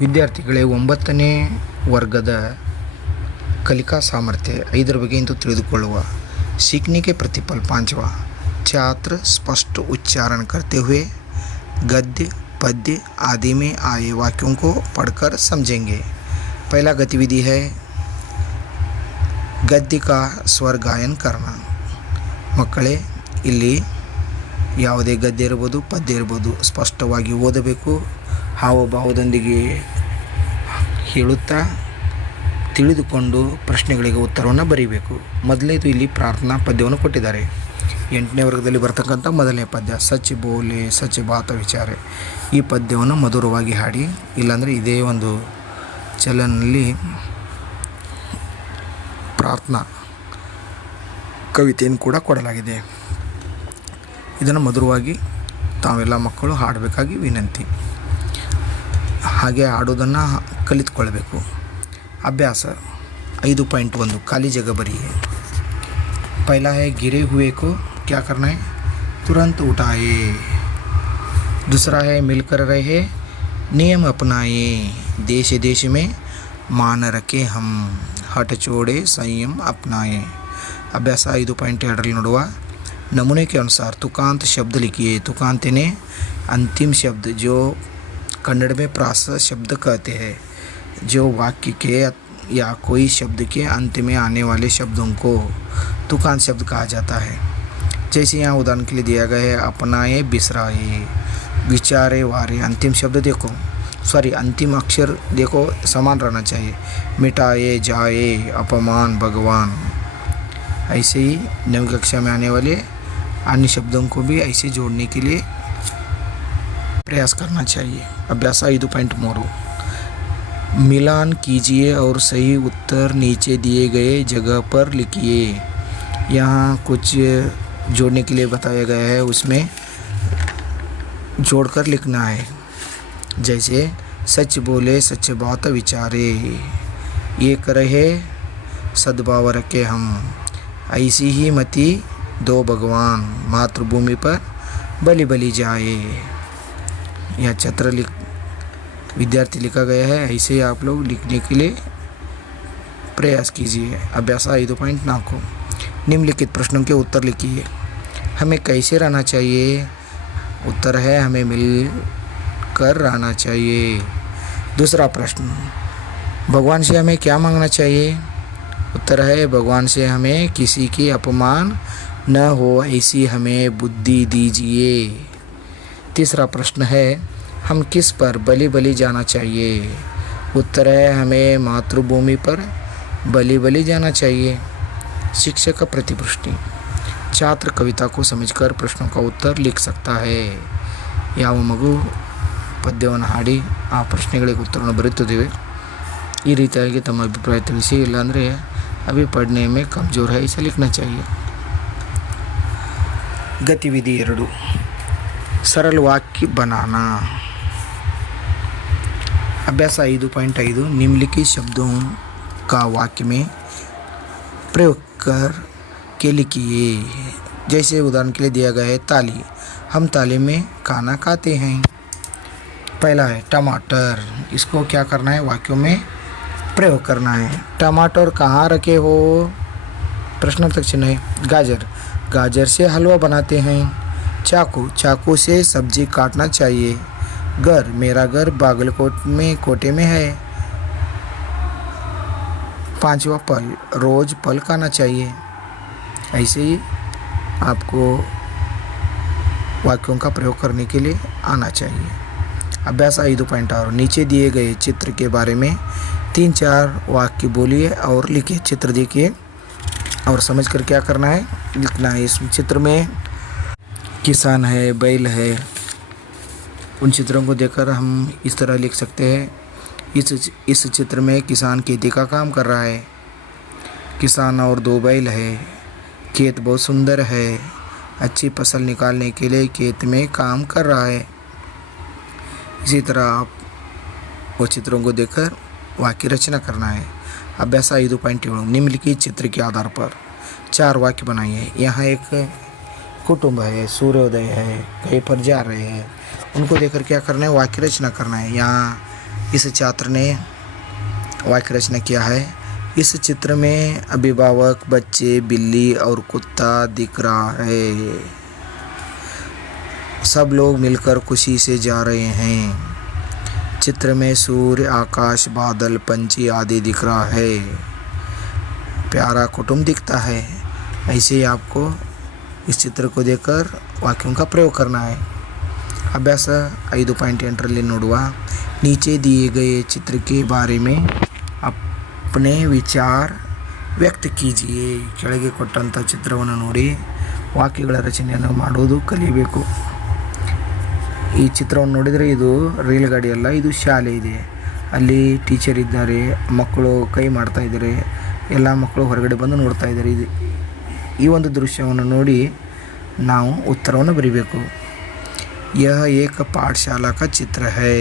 ವಿದ್ಯಾರ್ಥಿಗಳೇ 9ನೇ ವರ್ಗದ ಕಲಿಕಾ ಸಾಮರ್ಥ್ಯ 5 ಬಗ್ಗೆ ಇಂದು ತಿಳಿದುಕೊಳ್ಳುವ सीखने के प्रतिफल 5वां छात्र स्पष्ट उच्चारण करते हुए गद्य पद्य आदि में आए वाक्यों को पढ़कर समझेंगे। पहला गतिविधि है गद्य का स्वर गायन करना। ಮಕ್ಕಳೇ ಇಲ್ಲಿ ಯಾವುದೇ ಗದ್ಯ ಇರಬಹುದು ಪದ್ಯ ಇರಬಹುದು ಸ್ಪಷ್ಟವಾಗಿ ಓದಬೇಕು, ಹಾವಭಾವದೊಂದಿಗೆ ಹೇಳುತ್ತಾ ತಿಳಿದುಕೊಂಡು ಪ್ರಶ್ನೆಗಳಿಗೆ ಉತ್ತರವನ್ನು ಬರೀಬೇಕು। ಮೊದಲನೇದು ಇಲ್ಲಿ ಪ್ರಾರ್ಥನಾ ಪದ್ಯವನ್ನು ಕೊಟ್ಟಿದ್ದಾರೆ। 8ನೇ ವರ್ಗದಲ್ಲಿ ಬರ್ತಕ್ಕಂಥ ಮೊದಲನೇ ಪದ್ಯ ಸಚ್ ಬೋಲೆ ಸಚ್ ಬಾತ ವಿಚಾರೆ। ಈ ಪದ್ಯವನ್ನು ಮಧುರವಾಗಿ ಹಾಡಿ, ಇಲ್ಲಾಂದರೆ ಇದೇ ಒಂದು ಚಲನಲ್ಲಿ ಪ್ರಾರ್ಥನಾ ಕವಿತೆಯನ್ನು ಕೂಡ ಕೊಡಲಾಗಿದೆ। ಇದನ್ನು ಮಧುರವಾಗಿ ತಾವೆಲ್ಲ ಮಕ್ಕಳು ಹಾಡಬೇಕಾಗಿ ವಿನಂತಿ। ಹಾಗೆ ಹಾಡೋದನ್ನು ಕಲಿತುಕೊಳ್ಬೇಕು। अभ्यास 5.1 खाली जगह भरी है। पहला है गिरे हुए को क्या करना है, तुरंत उठाए। दूसरा है मिलकर रहे, नियम अपनाए। देश देश में मान रखे हम, हट छोड़े संयम अपनाए। अभ्यास 5.2 नोಡುವ नमूने के अनुसार तुकांत शब्द लिखिए। तुकांत ने अंतिम शब्द जो कन्नड़ में प्रास शब्द कहते हैं, जो वाक्य के या कोई शब्द के अंत में आने वाले शब्दों को तुकांत शब्द कहा जाता है। जैसे यहाँ उदाहरण के लिए दिया गया है अपनाए बिसराए, विचारे वारे। अंतिम शब्द देखो, सॉरी अंतिम अक्षर देखो समान रहना चाहिए। मिटाए जाए, अपमान, भगवान। ऐसे ही नवी कक्षा में आने वाले अन्य शब्दों को भी ऐसे जोड़ने के लिए प्रयास करना चाहिए। अभ्यास 5.3 मिलान कीजिए और सही उत्तर नीचे दिए गए जगह पर लिखिए। यहाँ कुछ जोड़ने के लिए बताया गया है, उसमें जोड़कर लिखना है। जैसे सच बोले सच बात विचारे, एक रहे सद्भाव रखे हम, ऐसी ही मति दो भगवान, मातृभूमि पर बलि बलि जाए। यह चित्र विद्यार्थी लिखा गया है, ऐसे ही आप लोग लिखने के लिए प्रयास कीजिए। अभ्यास 5.4 निम्नलिखित प्रश्नों के उत्तर लिखिए। हमें कैसे रहना चाहिए? उत्तर है हमें मिल कर रहना चाहिए। दूसरा प्रश्न भगवान से हमें क्या मांगना चाहिए? उत्तर है भगवान से हमें किसी की अपमान न हो ऐसी हमें बुद्धि दीजिए। तीसरा प्रश्न है हम किस पर बलि बलि जाना चाहिए? उत्तर है हमें मातृभूमि पर बलि बलि जाना चाहिए। शिक्षक का प्रतिपुष्टि छात्र कविता को समझकर प्रश्नों का उत्तर लिख सकता है। ಯಾವ ಮಗು ಪದ್ಯವನ್ನು ಹಾಡಿ ಆ ಪ್ರಶ್ನೆಗಳಿಗೆ ಉತ್ತರವನ್ನು ಬರೆಯುತ್ತಿದ್ದೇವೆ ಈ ರೀತಿಯಾಗಿ ತಮ್ಮ ಅಭಿಪ್ರಾಯ ತಿಳಿಸಿ, ಇಲ್ಲಾಂದರೆ अभी पढ़ने में कमज़ोर है इसे लिखना चाहिए। गतिविधि 2 सरल वाक्य बनाना। अभ्यास 5.5 निम्नलिखित शब्दों का वाक्य में प्रयोग कर के लिखिए। जैसे उदाहरण के लिए दिया गया है ताली, हम ताली में खाना खाते हैं। पहला है टमाटर, इसको क्या करना है वाक्यों में प्रयोग करना है। टमाटर कहाँ रखे हो, प्रश्नार्थक चिन्ह है। गाजर, गाजर से हलवा बनाते हैं। चाकू, चाकू से सब्जी काटना चाहिए। घर, मेरा घर बागलकोट में कोटे में है। 5वां फल, रोज़ फल खाना चाहिए। ऐसे ही आपको वाक्यों का प्रयोग करने के लिए आना चाहिए। अभ्यास 5.6 नीचे दिए गए चित्र के बारे में 3-4 वाक्य बोलिए और लिखिए। चित्र देखिए और समझकर क्या करना है लिखना है। इस चित्र में किसान है, बैल है, उन चित्रों को देखकर हम इस तरह लिख सकते हैं। इस चित्र में किसान खेती का काम कर रहा है। किसान और 2 बैल है। खेत बहुत सुंदर है, अच्छी फसल निकालने के लिए खेत में काम कर रहा है। इसी तरह आप वो चित्रों को देखकर वाक्य रचना करना है। अभ्यास 5.7 निम्नलिखित चित्र के आधार पर 4 वाक्य बनाइए। यहाँ एक कुटुंब है, सूर्योदय है, कहीं पर जा रहे हैं, उनको देखकर क्या करना है वाक्य रचना करना है। यहाँ इस छात्र ने वाक्य रचना किया है। इस चित्र में अभिभावक, बच्चे, बिल्ली और कुत्ता दिख रहा है। सब लोग मिलकर खुशी से जा रहे हैं। चित्र में सूर्य, आकाश, बादल, पंछी आदि दिख रहा है। प्यारा कुटुंब दिखता है। ऐसे ही आपको इस चित्र को देखकर वाक्यों का प्रयोग करना है। ಅಭ್ಯಾಸ 5.8ರಲ್ಲಿ ನೋಡುವ नीचे दिए गए चित्र के बारे में अपने विचार ವ್ಯಕ್ತ कीजिए। ಕೆಳಗೆ ಕೊಟ್ಟಂಥ ಚಿತ್ರವನ್ನು ನೋಡಿ ವಾಕ್ಯಗಳ ರಚನೆಯನ್ನು ಮಾಡುವುದು ಕಲಿಯಬೇಕು। ಈ ಚಿತ್ರವನ್ನು ನೋಡಿದರೆ ಇದು ರೈಲು ಗಾಡಿ ಅಲ್ಲ, ಇದು ಶಾಲೆ ಇದೆ। ಅಲ್ಲಿ ಟೀಚರ್ ಇದ್ದಾರೆ, ಮಕ್ಕಳು ಕೈ ಮಾಡ್ತಾ ಇದ್ದಾರೆ, ಎಲ್ಲ ಮಕ್ಕಳು ಹೊರಗಡೆ ಬಂದು ನೋಡ್ತಾ ಇದ್ದಾರೆ। ಈ ಒಂದು ದೃಶ್ಯವನ್ನು ನೋಡಿ ನಾವು ಉತ್ತರವನ್ನು ಬರೀಬೇಕು। यह एक पाठशाला का चित्र है।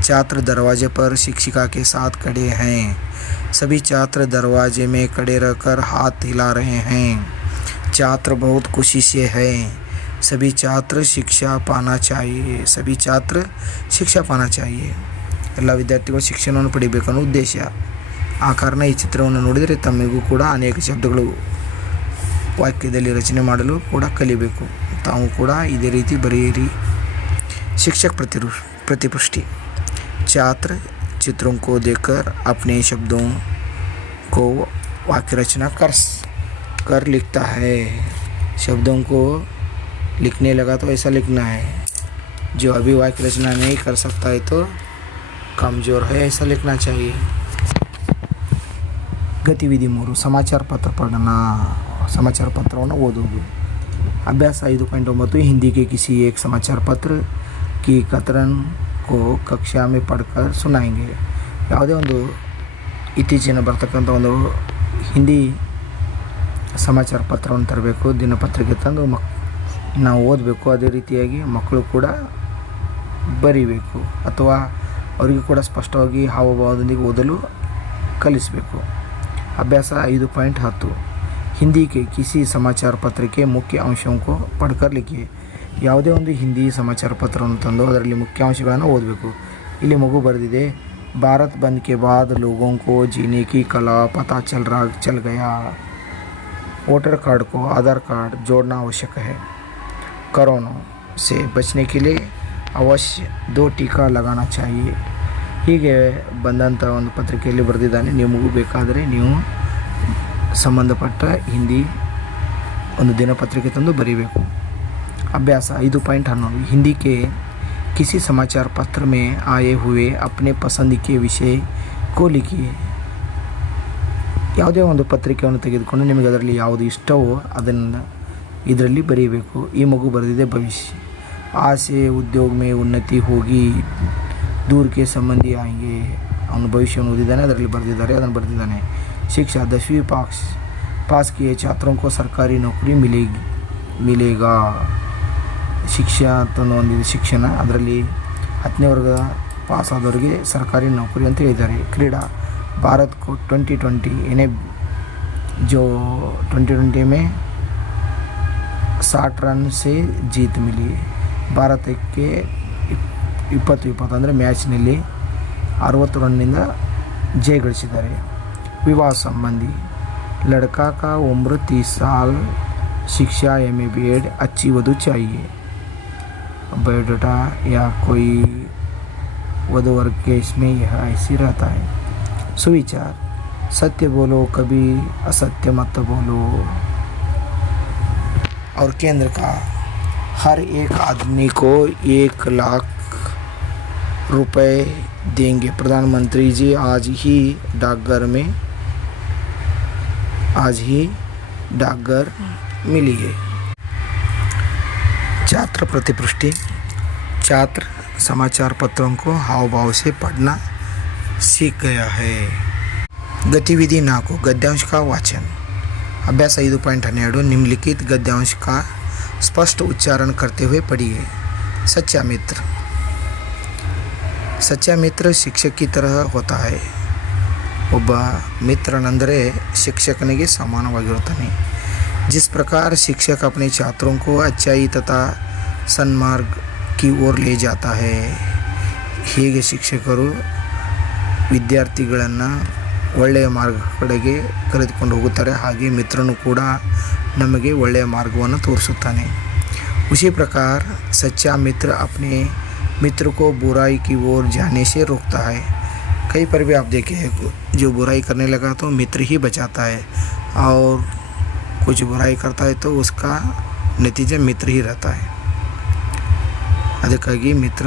छात्र दरवाजे पर शिक्षिका के साथ खड़े हैं। सभी छात्र दरवाजे में खड़े रहकर हाथ हिला रहे हैं। छात्र बहुत खुशी से हैं। सभी छात्र शिक्षा पाना चाहिए। सभी छात्र शिक्षा पाना चाहिए। ಎಲ್ಲ ವಿದ್ಯಾರ್ಥಿಗಳು ಶಿಕ್ಷಣವನ್ನು ಪಡೆಯಬೇಕನ್ನೋ ಉದ್ದೇಶ। ಆ ಕಾರಣ ಈ ಚಿತ್ರವನ್ನು ನೋಡಿದರೆ ತಮಗೂ ಕೂಡ ಅನೇಕ ಶಬ್ದಗಳು ವಾಕ್ಯದಲ್ಲಿ ರಚನೆ ಮಾಡಲು ಕೂಡ ಕಲಿಬೇಕು। ತಾವು ಕೂಡ ಇದೇ ರೀತಿ ಬರೆಯಿರಿ। शिक्षक प्रतिपुष्टि। छात्र चित्रों को देखकर अपने शब्दों को वाक्य रचना कर लिखता है। शब्दों को लिखने लगा तो ऐसा लिखना है। जो अभी वाक्य रचना नहीं कर सकता है तो कमज़ोर है, ऐसा लिखना चाहिए। गतिविधि 3 समाचार पत्र पढ़ना। समाचार ಪತ್ರವನ್ನು ಓದುವುದು। अभ्यास 5.9 हिंदी के किसी एक समाचार पत्र की कतरन को कक्षा में पढ़कर सुनाएंगे। ಯಾವುದೇ ಒಂದು ಇತ್ತೀಚಿನ ಬರ್ತಕ್ಕಂಥ ಒಂದು ಹಿಂದಿ ಸಮಾಚಾರ ಪತ್ರವನ್ನು ತರಬೇಕು, ದಿನಪತ್ರಿಕೆ ತಂದು ನಾವು ಓದಬೇಕು। ಅದೇ ರೀತಿಯಾಗಿ ಮಕ್ಕಳು ಕೂಡ ಬರೀಬೇಕು ಅಥವಾ ಅವರಿಗೂ ಕೂಡ ಸ್ಪಷ್ಟವಾಗಿ ಹಾವಭಾವದೊಂದಿಗೆ ಓದಲು ಕಲಿಸಬೇಕು। अभ्यास 5.10 हिंदी के किसी समाचार पत्र के मुख्य अंशों को पढ़कर लिखिए। ಯಾವುದೇ ಒಂದು ಹಿಂದಿ ಸಮಾಚಾರ ಪತ್ರವನ್ನು ತಂದು ಅದರಲ್ಲಿ ಮುಖ್ಯಾಂಶಗಳನ್ನು ಓದಬೇಕು। ಇಲ್ಲಿ ಮಗು ಬರೆದಿದೆ, ಭಾರತ್ ಬಂದ್ के बाद लोगों को जीने की कला पता चल गया। वोटर कार्ड को आधार कार्ड जोड़ना आवश्यक है। कोरोना से बचने के लिए अवश्य 2 टीका लगाना चाहिए। ಹೀಗೆ ಬಂದಂಥ ಒಂದು ಪತ್ರಿಕೆಯಲ್ಲಿ ಬರೆದಿದ್ದಾನೆ। ನಿಮಗೂ ಬೇಕಾದರೆ ನೀವು ಸಂಬಂಧಪಟ್ಟ ಹಿಂದಿ ಒಂದು ದಿನಪತ್ರಿಕೆ ತಂದು ಬರೀಬೇಕು। अभ्यास 5.11 हिंदी के किसी समाचार पत्र में आए हुए अपने पसंद के विषय को लिखिए। ಯಾವುದೇ ಒಂದು ಪತ್ರಿಕೆಯನ್ನು ತೆಗೆದುಕೊಂಡು ನಿಮಗೆ ಅದರಲ್ಲಿ ಯಾವುದು ಇಷ್ಟವೋ ಅದನ್ನು ಇದರಲ್ಲಿ ಬರೀಬೇಕು। ಈ ಮಗು ಬರೆದಿದೆ, ಭವಿಷ್ಯ आज से उद्योग में उन्नति होगी, दूर के संबंधी आएंगे। ಅವನು ಭವಿಷ್ಯವನ್ನು ಓದಿದ್ದಾನೆ, ಅದರಲ್ಲಿ ಬರೆದಿದ್ದಾರೆ, ಅದನ್ನು ಬರೆದಿದ್ದಾನೆ। शिक्षा 10वीं पास किए छात्रों को सरकारी नौकरी मिलेगा। ಶಿಕ್ಷಾ ಅಂತಂದು ಒಂದಿದೆ ಶಿಕ್ಷಣ, ಅದರಲ್ಲಿ 10ನೇ ವರ್ಗ ಪಾಸ್ ಆದವರಿಗೆ ಸರ್ಕಾರಿ ನೌಕರಿ ಅಂತ ಹೇಳಿದ್ದಾರೆ। ಕ್ರೀಡಾ ಭಾರತ್ को 2020 इन्हें जो 2020 में 60 रन से जीत मिली। ಭಾರತಕ್ಕೆ 2020 ಅಂದರೆ ಮ್ಯಾಚ್ನಲ್ಲಿ 60 ರನ್ನಿಂದ ಜಯ ಗಳಿಸಿದ್ದಾರೆ। विवाह संबंधी लड़का का उम्र 30 साल, शिक्षा MA BEd, अच्छी वधु चाहिए। बायोडाटा या कोई वधु वर्ग के इसमें यह ऐसी रहता है। सुविचार सत्य बोलो, कभी असत्य मत बोलो। और केंद्र का हर एक आदमी को 1 लाख रुपए देंगे। प्रधानमंत्री जी आज ही डाकघर मिलिए। छात्र प्रतिपुष्टि। छात्र समाचार पत्रों को हाव भाव से पढ़ना सीख गया है। गतिविधि 4 गद्यांश का वाचन। अभ्यास 5.12 निम्नलिखित गद्यांश का स्पष्ट उच्चारण करते हुए पढ़िए। सच्चा मित्र। सच्चा मित्र शिक्षक की तरह होता है। ಒಬ್ಬ ಮಿತ್ರನೆಂದರೆ ಶಿಕ್ಷಕನಿಗೆ ಸಮಾನವಾಗಿರುತ್ತಾನೆ। जिस प्रकार शिक्षक अपने छात्रों को अच्छाई तथा सन्मार्ग की ओर ले जाता है, ಹೇಗೆ ಶಿಕ್ಷಕರು ವಿದ್ಯಾರ್ಥಿಗಳನ್ನು ಒಳ್ಳೆಯ ಮಾರ್ಗ ಕಡೆಗೆ ಕರೆದುಕೊಂಡು ಹೋಗುತ್ತಾರೆ, ಹಾಗೆ ಮಿತ್ರನು ಕೂಡ ನಮಗೆ ಒಳ್ಳೆಯ ಮಾರ್ಗವನ್ನು ತೋರಿಸುತ್ತಾನೆ. उसी प्रकार सच्चा मित्र अपने मित्र को बुराई की ओर जाने से रोकता है. कई पर भी आप देखे हैं, जो बुराई करने लगा तो मित्र ही बचाता है, और कुछ बुराई करता है तो उसका नतीजा मित्र ही रहता है. ಅದಕ್ಕಾಗಿ ಮಿತ್ರ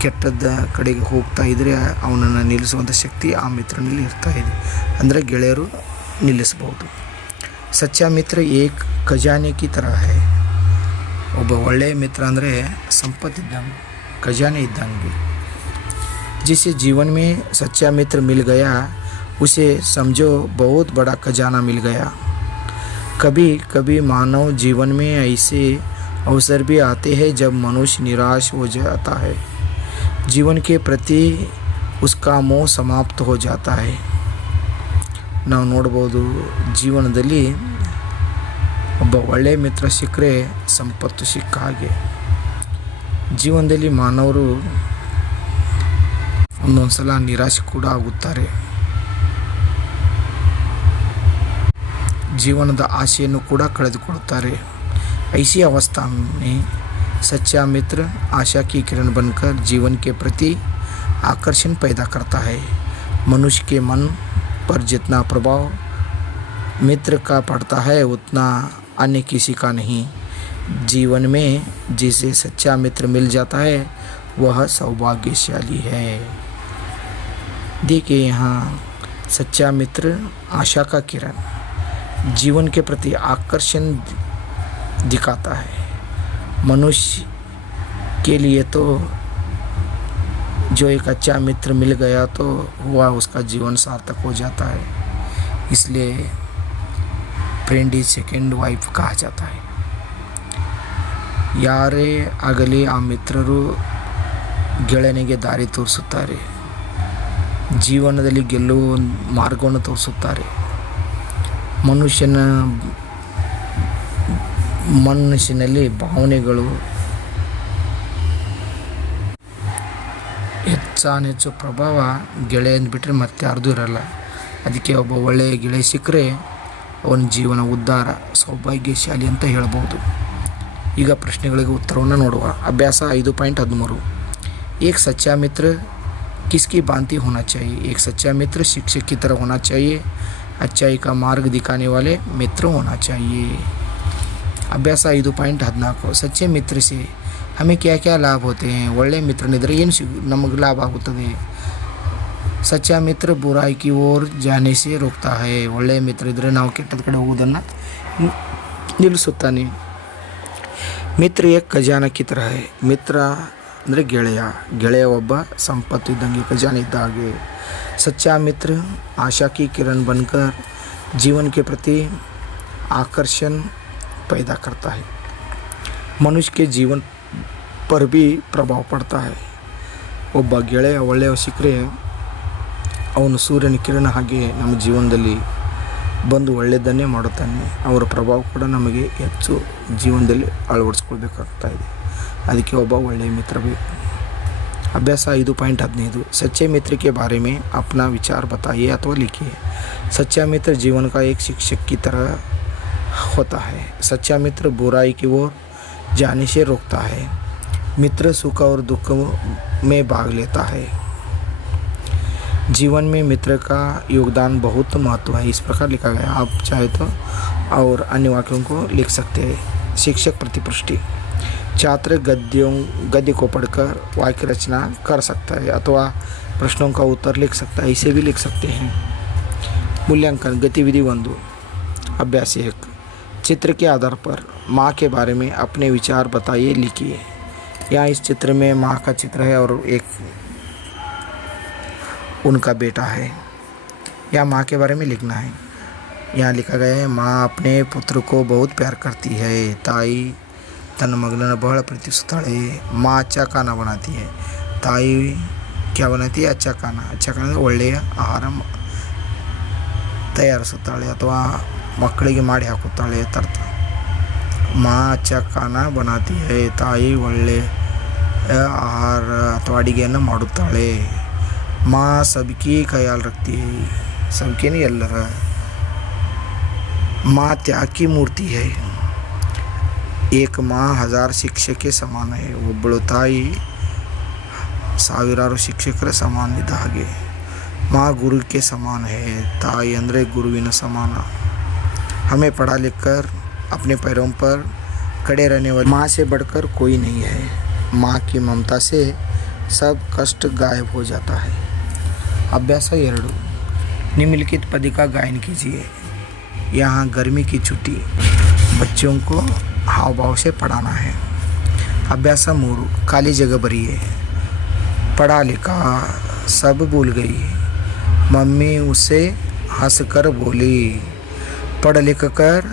ಕೆಟ್ಟದ ಕಡೆಗೆ ಹೋಗ್ತಾ ಇದ್ದರೆ ಅವನನ್ನು ನಿಲ್ಲಿಸುವಂಥ ಶಕ್ತಿ ಆ ಮಿತ್ರನಲ್ಲಿ ಇರ್ತಾ ಇದೆ. ಅಂದರೆ ಗೆಳೆಯರು ನಿಲ್ಲಿಸಬಹುದು. ಸಚ್ಚಾ ಮಿತ್ರ ಏಕ್ ಖಜಾನೆ ಕಿ ತರ ಹೈ. ಒಬ್ಬ ಒಳ್ಳೆಯ ಮಿತ್ರ ಅಂದರೆ ಸಂಪತ್ತಿದ್ದಂಗೆ, ಖಜಾನೆ ಇದ್ದಂಗೆ. जिसे जीवन में सच्चा मित्र मिल गया उसे समझो बहुत बड़ा खजाना मिल गया. कभी कभी मानव जीवन में ऐसे अवसर भी आते हैं जब मनुष्य निराश हो जाता है, जीवन के प्रति उसका मोह समाप्त हो जाता है. ನಾವು ನೋಡ್ಬೋದು, ಜೀವನದಲ್ಲಿ ಒಬ್ಬ ಒಳ್ಳೆಯ ಮಿತ್ರ ಸಿಕ್ಕರೆ ಸಂಪತ್ತು ಸಿಕ್ಕ ಹಾಗೆ. ಜೀವನದಲ್ಲಿ ಮಾನವರು ಒಂದೊಂದು ಸಲ ನಿರಾಶೆ ಕೂಡ ಆಗುತ್ತಾರೆ. ಜೀವನದ ಆಶೆಯನ್ನು ಕೂಡ ಕಳೆದುಕೊಳ್ಳುತ್ತಾರೆ. ऐसी अवस्था में सच्चा मित्र आशा की किरण बनकर जीवन के प्रति आकर्षण पैदा करता है. मनुष्य के मन पर जितना प्रभाव मित्र का पड़ता है उतना अन्य किसी का नहीं. जीवन में जिसे सच्चा मित्र मिल जाता है वह सौभाग्यशाली है. देखिए यहाँ सच्चा मित्र आशा का किरण जीवन के प्रति आकर्षण दिखाता है. मनुष्य के लिए तो जो एक अच्छा मित्र मिल गया तो हुआ उसका जीवन सार्थक हो जाता है. इसलिए फ्रेंड इज सेकेंड वाइफ कहा जाता है. ಯಾರೇ ಆಗಲಿ ಆ ಮಿತ್ರರು ಗೆಳೆಯನಿಗೆ ದಾರಿ ತೋರಿಸುತ್ತಾರೆ, ಜೀವನದಲ್ಲಿ ಗೆಲ್ಲುವ ಮಾರ್ಗವನ್ನು ತೋರಿಸುತ್ತಾರೆ. ಮನಸ್ಸಿನಲ್ಲಿ ಭಾವನೆಗಳು ಹೆಚ್ಚು ಪ್ರಭಾವ ಗೆಳೆಯಂದು ಬಿಟ್ಟರೆ ಮತ್ತೆ ಯಾರ್ದು ಇರಲ್ಲ. ಅದಕ್ಕೆ ಒಬ್ಬ ಒಳ್ಳೆಯ ಗೆಳೆಯ ಸಿಕ್ಕರೆ ಅವನ ಜೀವನ ಉದ್ಧಾರ, ಸೌಭಾಗ್ಯಶಾಲಿ ಅಂತ ಹೇಳ್ಬೋದು. ಈಗ ಪ್ರಶ್ನೆಗಳಿಗೆ ಉತ್ತರವನ್ನು ನೋಡುವ. ಅಭ್ಯಾಸ 5.13. एक सच्चा मित्र किसकी भांति होना चाहिए. एक सच्चा मित्र शिक्षक की तरह होना चाहिए. अच्छाई का मार्ग दिखाने वाले मित्र होना चाहिए. ಅಭ್ಯಾಸ 5.14. ಸಚ್ಚೆ ಮಿತ್ರ ಸೆ ಹಮೆ ಕ್ಯಾ ಕ್ಯಾ ಲಾಭ ಹೋತೆ ಹೈ. ಒಳ್ಳೆಯ ಮಿತ್ರನಿದ್ರೆ ಏನು ನಮಗೆ ಲಾಭ ಆಗುತ್ತದೆ. ಸಚ್ಚಾ ಮಿತ್ರ ಬುರಾಯಿ ಕಿ ಓರ್ ಜಾನೆ ಸೆ ರೋಕ್ತಾ ಹೈ. ಒಳ್ಳೆಯ ಮಿತ್ರ ಇದ್ದರೆ ನಾವು ಕೆಟ್ಟದ ಕಡೆ ಹೋಗೋದನ್ನು ನಿಲ್ಲಿಸುತ್ತಾನೆ. ಮಿತ್ರ ಏಕ್ ಖಜಾನ ಕಿ ತರ ಹೈ. ಮಿತ್ರ ಅಂದರೆ ಗೆಳೆಯ ಒಬ್ಬ ಸಂಪತ್ತು ಇದ್ದಂಗೆ, ಖಜಾನೆ ಇದ್ದ ಹಾಗೆ. सच्चा मित्र आशा की किरण बनकर जीवन के प्रति आकर्षण पैदा करता है. मनुष्य के जीवन पर भी प्रभाव पड़ता है. ಒಬ್ಬ ಗೆಳೆಯ ಒಳ್ಳೆಯ ಸಿಕ್ಕರೆ ಅವನು ಸೂರ್ಯನ ಕಿರಣ ಹಾಗೆ ನಮ್ಮ ಜೀವನದಲ್ಲಿ ಬಂದು ಒಳ್ಳೆಯದನ್ನೇ ಮಾಡುತ್ತಾನೆ. ಅವರ ಪ್ರಭಾವ ಕೂಡ ನಮಗೆ ಹೆಚ್ಚು ಜೀವನದಲ್ಲಿ ಅಳವಡಿಸ್ಕೊಳ್ಬೇಕಾಗ್ತಾ ಇದೆ. ಅದಕ್ಕೆ ಒಬ್ಬ ಒಳ್ಳೆಯ ಮಿತ್ರ ಬೇಕು. अभ्यास 5.15. सच्चे मित्र के बारे में अपना विचार बताइए अथवा लिखिए. सच्चा मित्र जीवन का एक शिक्षक की तरह होता है. सच्चा मित्र बुराई की ओर जाने से रोकता है. मित्र सुख और दुख में भाग लेता है. जीवन में मित्र का योगदान बहुत महत्व है. इस प्रकार लिखा गया. आप चाहे तो और अन्य वाक्यों को लिख सकते हैं. शिक्षक प्रतिपुष्टि. छात्र गद्य को पढ़कर वाक्य रचना कर सकता है अथवा प्रश्नों का उत्तर लिख सकता है. इसे भी लिख सकते हैं. मूल्यांकन. गतिविधि 1. अभ्यास 1. चित्र के आधार पर माँ के बारे में अपने विचार बताइए, लिखिए. यहाँ इस चित्र में माँ का चित्र है और एक उनका बेटा है. यहाँ माँ के बारे में लिखना है. यहाँ लिखा गया है, माँ अपने पुत्र को बहुत प्यार करती है. ताई ತನ್ನ ಮಗನನ್ನು ಬಹಳ ಪ್ರೀತಿಸುತ್ತಾಳೆ. ಮಾ ಅಚ್ಚಾ ಖಾನ ಬನಾತಿ ಹೈ. ತಾಯಿ ಕ್ಯಾ ಬನಾತಿ ಹೈ. ಅಚ್ಚಾ ಖಾನ. ಅಚ್ಚಾ ಖಾನ ಅಂದರೆ ಒಳ್ಳೆಯ ಆಹಾರ ತಯಾರಿಸುತ್ತಾಳೆ ಅಥವಾ ಮಕ್ಕಳಿಗೆ ಮಾಡಿ ಹಾಕುತ್ತಾಳೆ ಅಂತ ಅರ್ಥ. ಮಾ ಅಚ್ಚಾ ಖಾನ ಬನಾತಿ ಹೈ. ತಾಯಿ ಒಳ್ಳೆಯ ಆಹಾರ ಅಥವಾ ಅಡಿಗೆಯನ್ನು ಮಾಡುತ್ತಾಳೆ. माँ सबकी ख्याल रखती है, सबके नहीं ಎಲ್ಲರ. माँ त्याग की मूर्ति है. एक माँ 1000 ಶಿಕ್ಷಕಕ್ಕೆ ಸಮಾನ है. ಒಬ್ಬಳು ತಾಯಿ ಸಾವಿರಾರು ಶಿಕ್ಷಕರ ಸಮಾನ ಇದ್ದ ಹಾಗೆ. माँ गुरु के समान है. ताई अंदरे गुरुविನ समान. हमें पढ़ा लिख कर अपने पैरों पर खड़े रहने वाली माँ से बढ़कर कोई नहीं है. माँ की ममता से सब कष्ट गायब हो जाता है. अभ्यास 2. निम्नलिखित पद का गायन कीजिए. यहाँ गर्मी की छुट्टी. बच्चों को हाव भाव से पढ़ाना है. अभ्यास 3. खाली जगह भरी है. पढ़ा लिखा सब भूल गई. मम्मी उसे हंसकर बोली, पढ़ लिख कर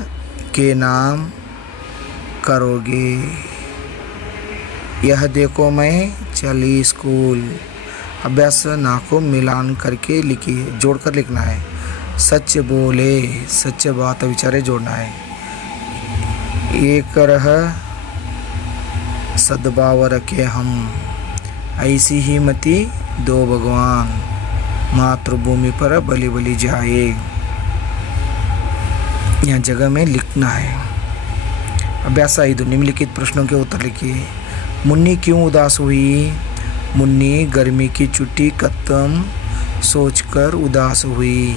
के नाम करोगे. यह देखो मैं चली स्कूल. अभ्यास ना को मिलान करके लिखिए, जोड़कर लिखना है. सच बोले, सच बात विचारे जोड़ना है. एक रह सद्भाव रखे हम, ऐसी ही मति दो भगवान. मातृभूमि पर बलि बलि जाए. यहाँ जगह में लिखना है. अभ्यास 5. निम्नलिखित प्रश्नों के उत्तर लिखिए. मुन्नी क्यों उदास हुई? मुन्नी गर्मी की छुट्टी खत्म सोचकर उदास हुई.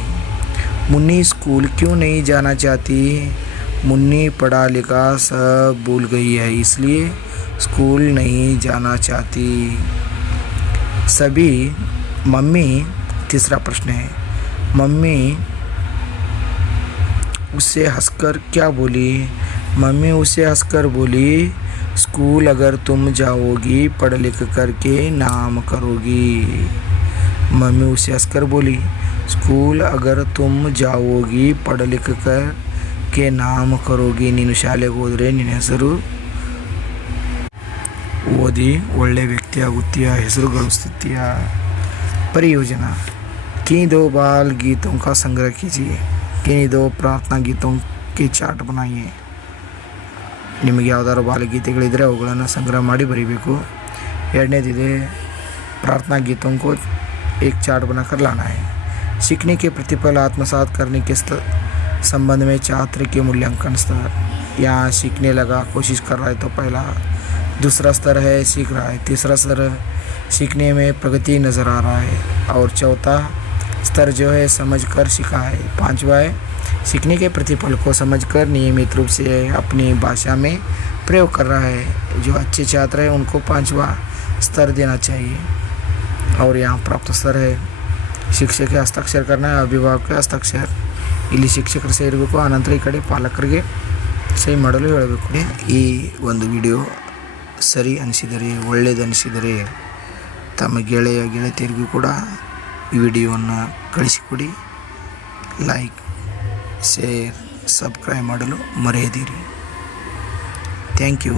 मुन्नी स्कूल क्यों नहीं जाना चाहती? मुन्नी पढ़ा लिखा सब भूल गई है, इसलिए स्कूल नहीं जाना चाहती. सभी मम्मी. तीसरा प्रश्न है, मम्मी उससे हंसकर क्या बोली? मम्मी उसे हंसकर बोली, स्कूल अगर तुम जाओगी पढ़ लिख करके नाम करोगी. मम्मी उसे हंसकर बोली, स्कूल अगर तुम जाओगी पढ़ लिख कर के नाम करोगी. ನೀನು ಶಾಲೆಗೆ ಹೋದರೆ ನಿನ್ನ ಹೆಸರು ಓದಿ ಒಳ್ಳೆ ವ್ಯಕ್ತಿಯಾಗುತ್ತೀಯ, ಹೆಸರು ಗಳಿಸ್ತೀಯ. परियोजना. किन्हीं 2 बाल गीतों का संग्रह कीजिए. किन्हीं 2 प्रार्थना गीतों के ಚಾರ್ಟ್ बनाइए. ನಿಮಗೆ ಯಾವ್ದಾದ್ರು ಬಾಲಗೀತೆಗಳಿದ್ದರೆ ಅವುಗಳನ್ನು ಸಂಗ್ರಹ ಮಾಡಿ ಬರೀಬೇಕು. 2ನೇದಿದೆ प्रार्थना गीतों को एक चार्ट बनाकर लाना है. सीखने के प्रतिफल आत्मसात करने के संबंध में छात्र के मूल्यांकन स्तर. यहाँ सीखने लगा, कोशिश कर रहा है तो पहला. दूसरा स्तर है सीख रहा है. तीसरा स्तर सीखने में प्रगति नज़र आ रहा है. और चौथा स्तर जो है समझ कर सीखा है. 5वां है सीखने के प्रतिफल को समझकर नियमित रूप से अपनी भाषा में प्रयोग कर रहा है. जो अच्छे छात्र हैं उनको 5वां स्तर देना चाहिए. और यहाँ प्राप्त स्तर है ಶಿಕ್ಷಕ ಹಸ್ತಾಕ್ಷರ करना है, ಅಭಿಭಾವಕ ಹಸ್ತಾಕ್ಷರ. ಇಲ್ಲಿ ಶಿಕ್ಷಕರು ಸೇರಬೇಕು, ಆನಂತರ ಈ ಕಡೆ ಪಾಲಕರಿಗೆ ಸಹಿ ಮಾಡಲು ಹೇಳಬೇಕು. ಈ ಒಂದು ವಿಡಿಯೋ ಸರಿ ಅನಿಸಿದರೆ, ಒಳ್ಳೆಯದನಿಸಿದರೆ ತಮ್ಮ ಗೆಳೆಯ ಗೆಳತಿಯರಿಗೂ ಕೂಡ ಈ ವಿಡಿಯೋವನ್ನು ಕಳಿಸಿಕೊಡಿ. ಲೈಕ್, ಶೇರ್, ಸಬ್ಸ್ಕ್ರೈಬ್ ಮಾಡಲು ಮರೆಯದಿರಿ. Thank you.